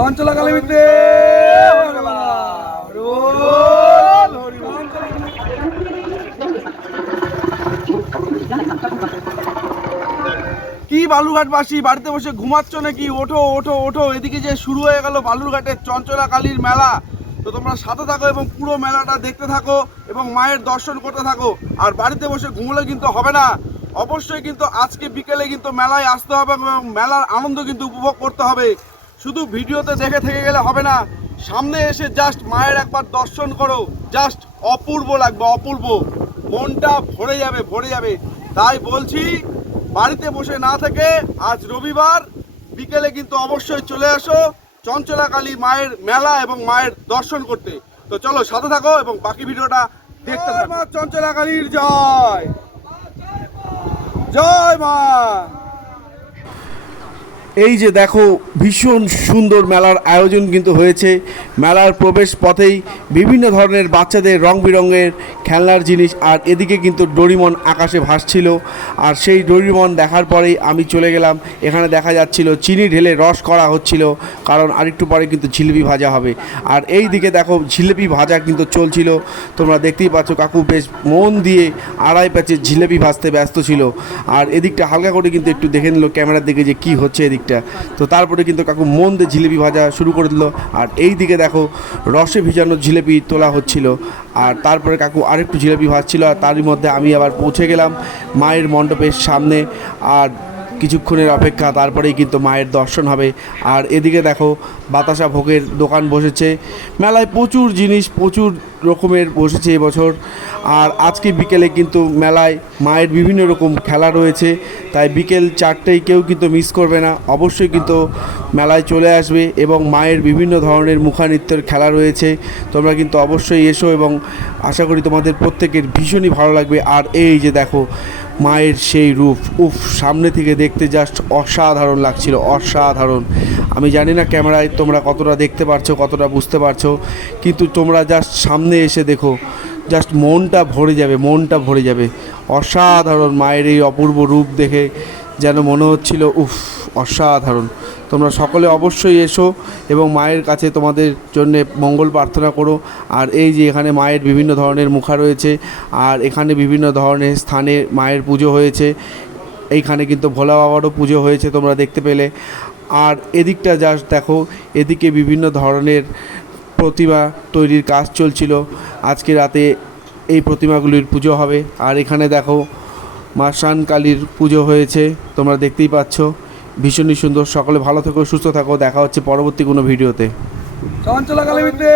চঞ্চলা কালী মিত্রে কি বালুরঘাটবাসী বাড়িতে বসে ঘুমাচ্ছ নাকি? ওঠো ওঠো ওঠো, এদিকে যে শুরু হয়ে গেল বালুরঘাটের চঞ্চলা কালীর মেলা। তো তোমরা সাথে থাকো এবং পুরো মেলাটা দেখতে থাকো এবং মায়ের দর্শন করতে থাকো। আর বাড়িতে বসে ঘুমলে কিন্তু হবে না, অবশ্যই কিন্তু আজকে বিকেলে কিন্তু মেলায় আসতে হবে এবং মেলার আনন্দ কিন্তু উপভোগ করতে হবে। শুধু ভিডিওতে দেখে থেকে গেলে হবে না, সামনে এসে জাস্ট মায়ের একবার দর্শন করো, জাস্ট অপূর্ব লাগবে, অপূর্ব, মনটা ভরে যাবে ভরে যাবে। তাই বলছি বাড়িতে বসে না থেকে আজ রবিবার বিকেলে কিন্তু অবশ্যই চলে আসো চঞ্চলা কালী মায়ের মেলা এবং মায়ের দর্শন করতে। তো চলো সাথে থাকো এবং বাকি ভিডিওটা দেখতে থাকো। মা চঞ্চলা কালীর জয়, জয় মা। এই যে দেখো ভীষণ সুন্দর মেলার আয়োজন কিন্তু হয়েছে। মেলার প্রবেশ পথেই বিভিন্ন ধরনের বাচ্চাদের রং বেরঙের খেলনার জিনিস, আর এদিকে কিন্তু ডোরিমন আকাশে ভাসছিল। আর সেই ডোরিমন দেখার পরেই আমি চলে গেলাম, এখানে দেখা যাচ্ছিল চিনি ঢেলে রস করা হচ্ছিল, কারণ আরেকটু পরে কিন্তু জিলিপি ভাজা হবে। আর এই দিকে দেখো জিলিপি ভাজা কিন্তু চলছিল, তোমরা দেখতেই পাচ্ছ কাকু বেশ মন দিয়ে আড়াই প্যাচে জিলিপি ভাজতে ব্যস্ত ছিল। আর এদিকটা হালকা করে কিন্তু একটু দেখে নিল ক্যামেরার দিকে যে কী হচ্ছে এদিকটা। তো তারপরে কিন্তু কাকু মন দিয়ে জিলিপি ভাজা শুরু করে দিল। আর এই দিকে দেখো রসে ভিজানো জিলিপি তোলা হচ্ছিল, আর তারপরে কাকু আরেকটু জিলিপি ভাজছিল। আর তারই মধ্যে আমি আবার পৌঁছে গেলাম মায়ের মণ্ডপের সামনে। আর কিছুক্ষণের অপেক্ষা, তারপরেই কিন্তু মায়ের দর্শন হবে। আর এদিকে দেখো বাতাসা ভোগের দোকান বসেছে, মেলায় প্রচুর জিনিস প্রচুর রকমের বসেছে এবছর। আর আজকে বিকেলে কিন্তু মেলায় মায়ের বিভিন্ন রকম খেলা রয়েছে, তাই বিকেল 4টেয় কেউ কিন্তু মিস করবে না, অবশ্যই কিন্তু মেলায় চলে আসবে। এবং মায়ের বিভিন্ন ধরনের মুখানৃত্যের খেলা রয়েছে, তোমরা কিন্তু অবশ্যই এসো এবং আশা করি তোমাদের প্রত্যেকের ভীষণই ভালো লাগবে। আর এই যে দেখো মায়ের সেই রূপ, উফ, সামনে থেকে দেখতে জাস্ট অসাধারণ লাগছিল, অসাধারণ। আমি জানি না ক্যামেরায় তোমরা কতটা দেখতে পারছো, কতটা বুঝতে পারছো, কিন্তু তোমরা জাস্ট সামনে এসে দেখো, জাস্ট মনটা ভরে যাবে, মনটা ভরে যাবে। অসাধারণ মায়ের এই অপূর্ব রূপ দেখে যেন মনে হচ্ছিল উফ, অসাধারণ। তোমরা সকলে অবশ্যই এসো এবং মায়ের কাছে তোমাদের জন্য মঙ্গল প্রার্থনা করো। আর এই যে এখানে মায়ের বিভিন্ন ধরনের মুখা রয়েছে, আর এখানে বিভিন্ন ধরনের স্থানে মায়ের পুজো হয়েছে। এইখানে কিন্তু ভোলা বাবারও পুজো হয়েছে, তোমরা দেখতে পেলে। আর এদিকটা জাস্ট দেখো, এদিকে বিভিন্ন ধরনের প্রতিমা তৈরির কাজ চলছিল। আজকে রাতে এই প্রতিমাগুলির পুজো হবে। আর এখানে দেখো মা শান কালীর পুজো হয়েছে, তোমরা দেখতেই পাচ্ছ, ভীষণই সুন্দর। সকলে ভালো থেকো, সুস্থ থাকো, দেখা হচ্ছে পরবর্তী কোনো ভিডিওতে। চঞ্চলা কালী মিত্রে।